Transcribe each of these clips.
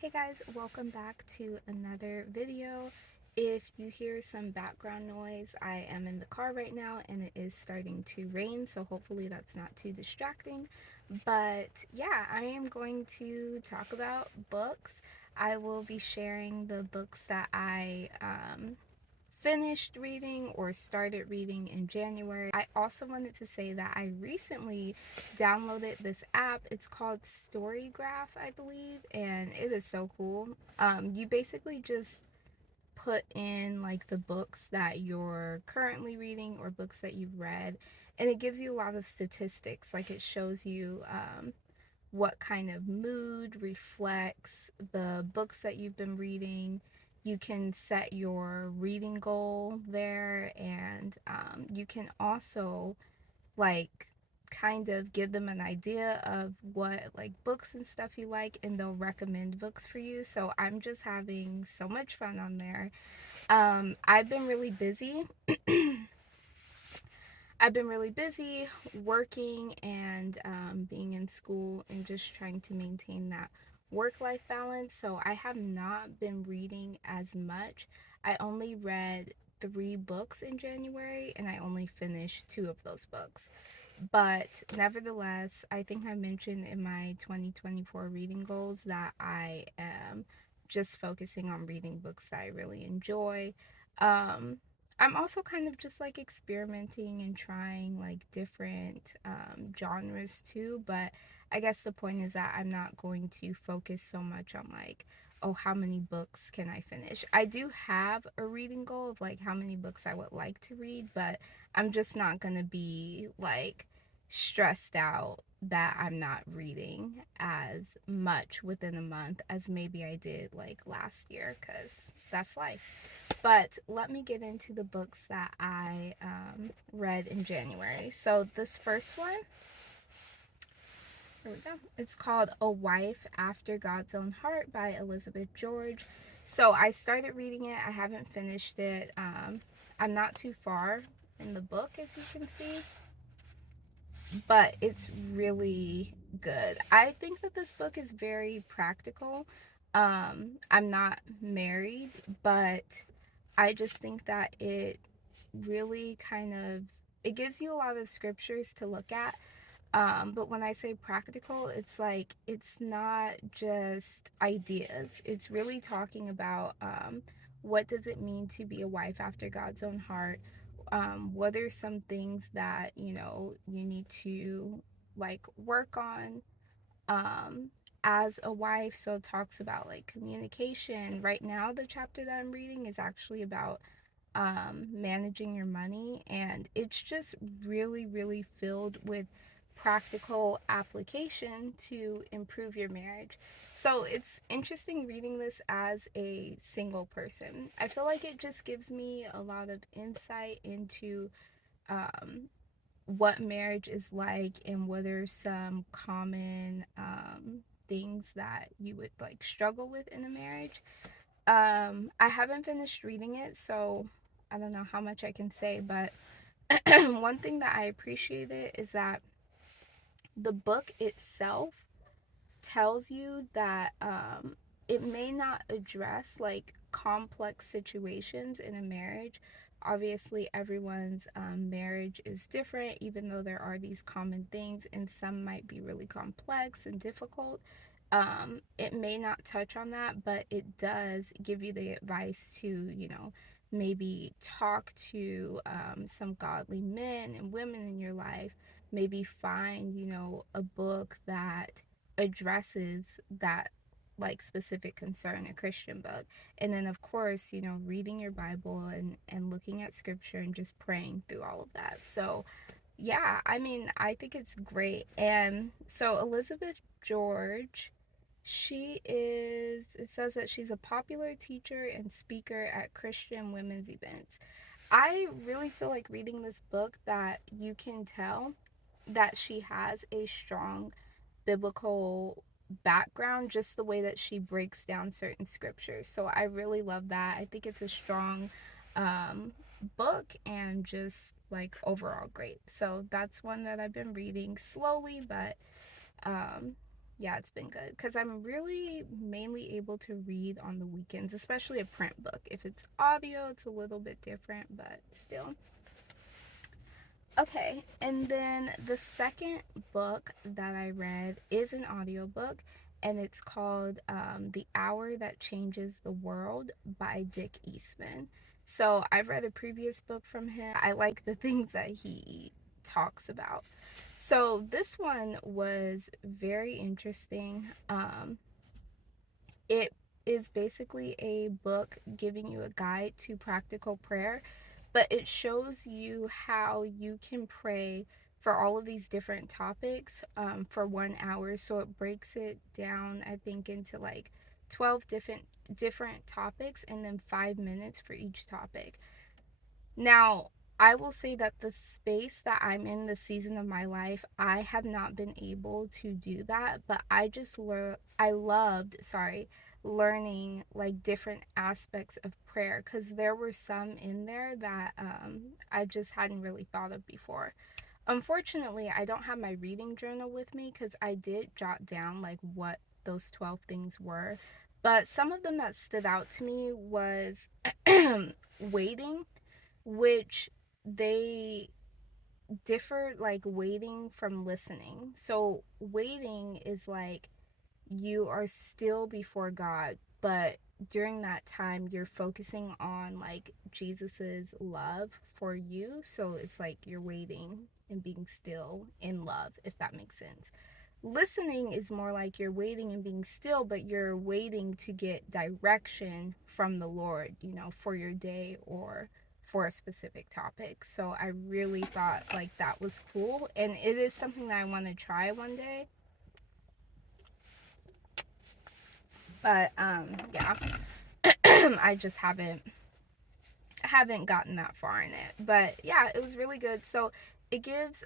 Hey guys, welcome back to another video. If you hear some background noise, I am in the car right now and it is starting to rain, so hopefully that's not too distracting. But yeah, I am going to talk about books. I will be sharing the books that I finished reading or started reading in January. I also wanted to say that I recently downloaded this app. It's called Storygraph, I believe, and it is so cool. You basically just put in like the books that you're currently reading or books that you've read, and it gives you a lot of statistics. Like it shows you what kind of mood reflects the books that you've been reading. You can set your reading goal there, and you can also like kind of give them an idea of what like books and stuff you like, and they'll recommend books for you. So I'm just having so much fun on there. I've been really busy. I've been really busy working and being in school and just trying to maintain that work-life balance. So I have not been reading as much. I only read 3 books in January and I only finished 2 of those books. But nevertheless, I think I mentioned in my 2024 reading goals that I am just focusing on reading books that I really enjoy. Um, I'm also kind of just like experimenting and trying like different genres too, but I guess the point is that I'm not going to focus so much on like, oh, how many books can I finish? I do have a reading goal of like how many books I would like to read, but I'm just not gonna be like stressed out that I'm not reading as much within a month as maybe I did like last year, because that's life. But let me get into the books that I read in January. So this first one, here we go. It's called A Wife After God's Own Heart by Elizabeth George. So I started reading it. I haven't finished it. I'm not too far in the book, as you can see, but it's really good. I think that this book is very practical. I'm not married, but I just think that it really kind of it gives you a lot of scriptures to look at. But when I say practical, it's like it's not just ideas. It's really talking about what does it mean to be a wife after God's own heart? What are some things that you need to like work on as a wife? So it talks about like communication. Right now, the chapter that I'm reading is actually about managing your money, and it's just really, really filled with practical application to improve your marriage. So it's interesting reading this as a single person. I feel like it just gives me a lot of insight into um, what marriage is like and what are some common things that you would like struggle with in a marriage. I haven't finished reading it, so I don't know how much I can say, but one thing that I appreciated is that the book itself tells you that it may not address like complex situations in a marriage. Obviously, everyone's marriage is different, even though there are these common things, and some might be really complex and difficult. It may not touch on that, but it does give you the advice to, maybe talk to some godly men and women in your life. Maybe find, a book that addresses that like specific concern, a Christian book. And then of course, reading your Bible and looking at scripture and just praying through all of that. So yeah, I mean, I think it's great. And so Elizabeth George, it says that she's a popular teacher and speaker at Christian women's events. I really feel like reading this book that you can tell that she has a strong biblical background, just the way that she breaks down certain scriptures. So I really love that. I think it's a strong um, book and just like overall great. So that's one that I've been reading slowly, but um, Yeah, it's been good because I'm really mainly able to read on the weekends, especially a print book. If it's audio, it's a little bit different, but still. Okay, and then the second book that I read is an audiobook, and it's called The Hour That Changes the World by Dick Eastman. So I've read a previous book from him. I like the things that he talks about. So this one was very interesting. It is basically a book giving you a guide to practical prayer, but it shows you how you can pray for all of these different topics for 1 hour. So it breaks it down, I think, into like 12 different topics and then 5 minutes for each topic. Now, I will say that the space that I'm in, the season of my life, I have not been able to do that, but I loved, sorry, learning like different aspects of prayer because there were some in there that I just hadn't really thought of before. Unfortunately, I don't have my reading journal with me because I did jot down like what those 12 things were, but some of them that stood out to me was waiting, which they differ like waiting from listening. So waiting is like you are still before God, but during that time you're focusing on like Jesus's love for you. So it's like you're waiting and being still in love, if that makes sense. Listening is more like you're waiting and being still, but you're waiting to get direction from the Lord, you know, for your day or for a specific topic. So I really thought like that was cool, and it is something that I want to try one day. But yeah, I just haven't gotten that far in it. But yeah, it was really good. So it gives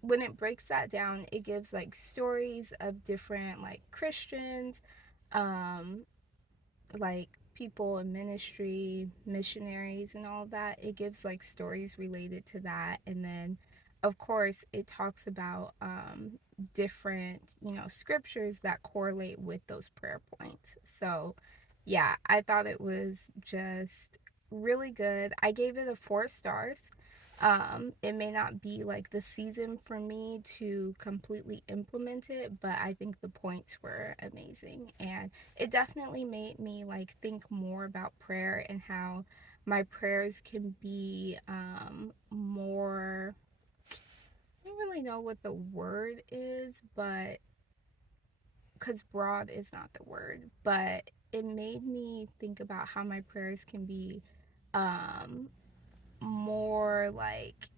when it breaks that down, it gives like stories of different like Christians, um like people in ministry, missionaries, and all that. It gives like stories related to that. And then, of course, it talks about different, you know, scriptures that correlate with those prayer points. So, yeah, I thought it was just really good. I gave it a 4 stars. It may not be like the season for me to completely implement it, but I think the points were amazing. And it definitely made me like think more about prayer and how my prayers can be more, I don't really know what the word is, but because broad is not the word, but it made me think about how my prayers can be um more like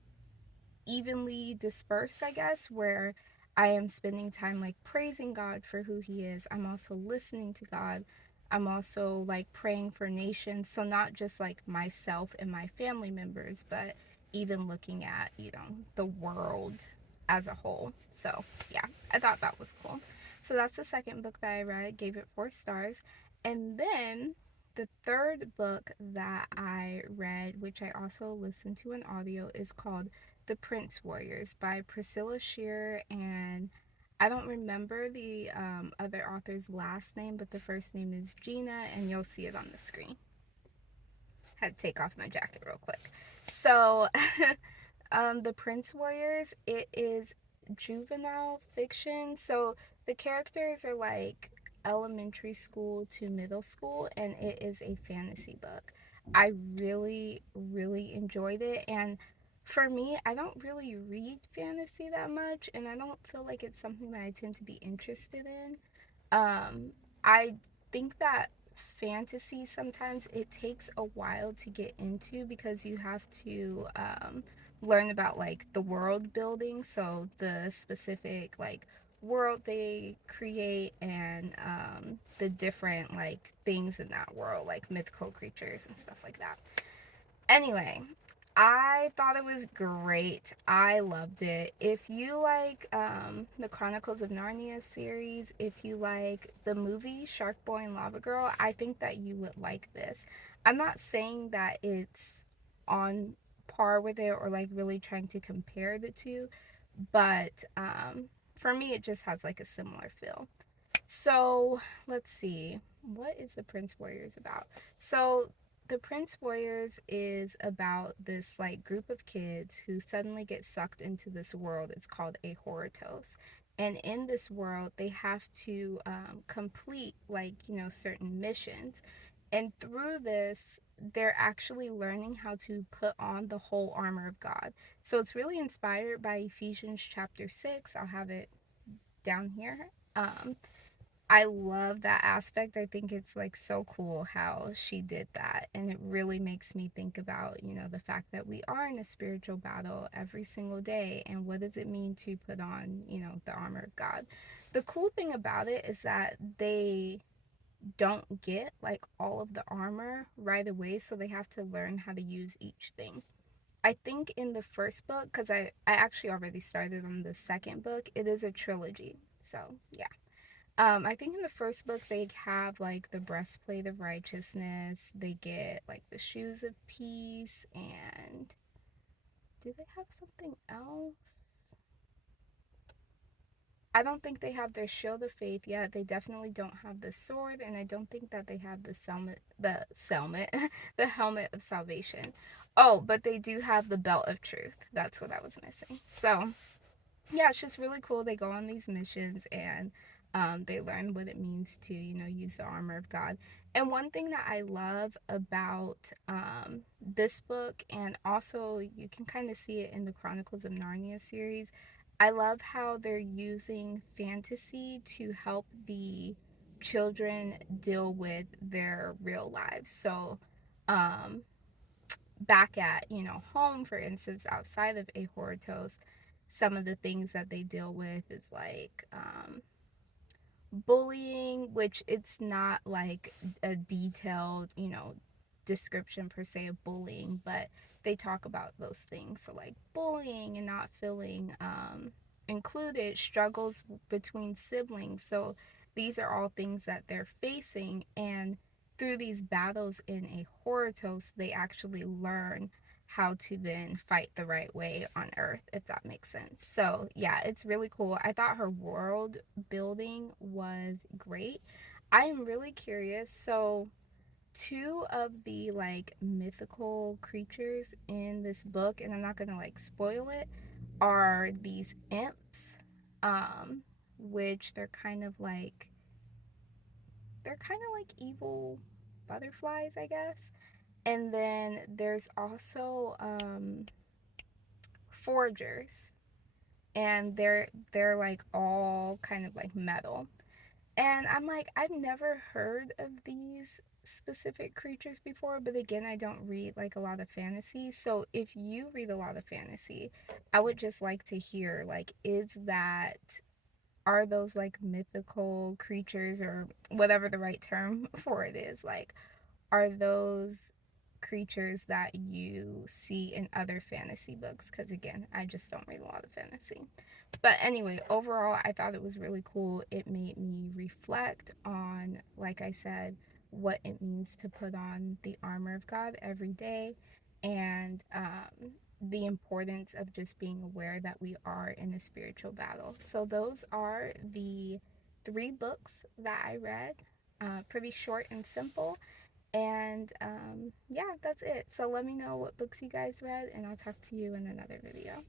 evenly dispersed, I guess, where I am spending time like praising God for who He is. I'm also listening to God. I'm also like praying for nations. So, not just like myself and my family members, but even looking at, you know, the world as a whole. So, yeah, I thought that was cool. So, that's the second book that I read, gave it 4 stars. And then the third book that I read, which I also listened to an audio, is called The Prince Warriors by Priscilla, Shirer, and I don't remember the other author's last name, but the first name is Gina, and you'll see it on the screen. Had to take off my jacket real quick. So, The Prince Warriors, it is juvenile fiction. So the characters are like elementary school to middle school, and it is a fantasy book. I really, really enjoyed it. And for me, I don't really read fantasy that much, and I don't feel like it's something that I tend to be interested in. I think that fantasy sometimes it takes a while to get into because you have to learn about like the world building, so the specific like world they create and the different like things in that world, like mythical creatures and stuff like that. Anyway, I thought it was great. I loved it. If you like the Chronicles of Narnia series, if you like the movie Shark Boy and Lava Girl, I think that you would like this. I'm not saying that it's on par with it or like really trying to compare the two, but for me, it just has like a similar feel. So let's see, what is the Prince Warriors about? So the Prince Warriors is about this like group of kids who suddenly get sucked into this world. It's called a Horotos. And in this world, they have to complete like, certain missions. And through this, they're actually learning how to put on the whole armor of God. So it's really inspired by Ephesians chapter 6. I'll have it down here. I love that aspect. I think it's like so cool how she did that. And it really makes me think about, the fact that we are in a spiritual battle every single day. And what does it mean to put on, the armor of God? The cool thing about it is that they don't get like all of the armor right away. So they have to learn how to use each thing. I think in the first book, because I actually already started on the second book, it is a trilogy. So, yeah. I think in the first book they have like the breastplate of righteousness, they get like the shoes of peace, and do they have something else? I don't think they have their shield of faith yet. They definitely don't have the sword, and I don't think that they have the helmet of salvation. Oh, but they do have the belt of truth. That's what I was missing. So, yeah, it's just really cool. They go on these missions and they learn what it means to, use the armor of God. And one thing that I love about this book, and also you can kind of see it in the Chronicles of Narnia series, I love how they're using fantasy to help the children deal with their real lives. So, um, back at, home, for instance, outside of a Horotos, some of the things that they deal with is like bullying, which it's not like a detailed, description per se of bullying, but they talk about those things. So like bullying and not feeling included, struggles between siblings. So these are all things that they're facing, and through these battles in a Horotos, they actually learn how to then fight the right way on Earth, if that makes sense. So yeah, it's really cool. I thought her world building was great. I am really curious. So two of the like mythical creatures in this book, and I'm not gonna like spoil it, are these imps, which they're kind of like evil butterflies, I guess. And then there's also forgers, and they're like all kind of like metal. And I'm like, I've never heard of these specific creatures before, but again, I don't read like a lot of fantasy. So if you read a lot of fantasy, I would just like to hear, like, are those like mythical creatures, or whatever the right term for it is, like, are those creatures that you see in other fantasy books? Because again, I just don't read a lot of fantasy. But anyway, overall, I thought it was really cool. It made me reflect on, like I said, what it means to put on the armor of God every day, and the importance of just being aware that we are in a spiritual battle. So, those are the three books that I read. Pretty short and simple. And yeah, that's it. So let me know what books you guys read, and I'll talk to you in another video.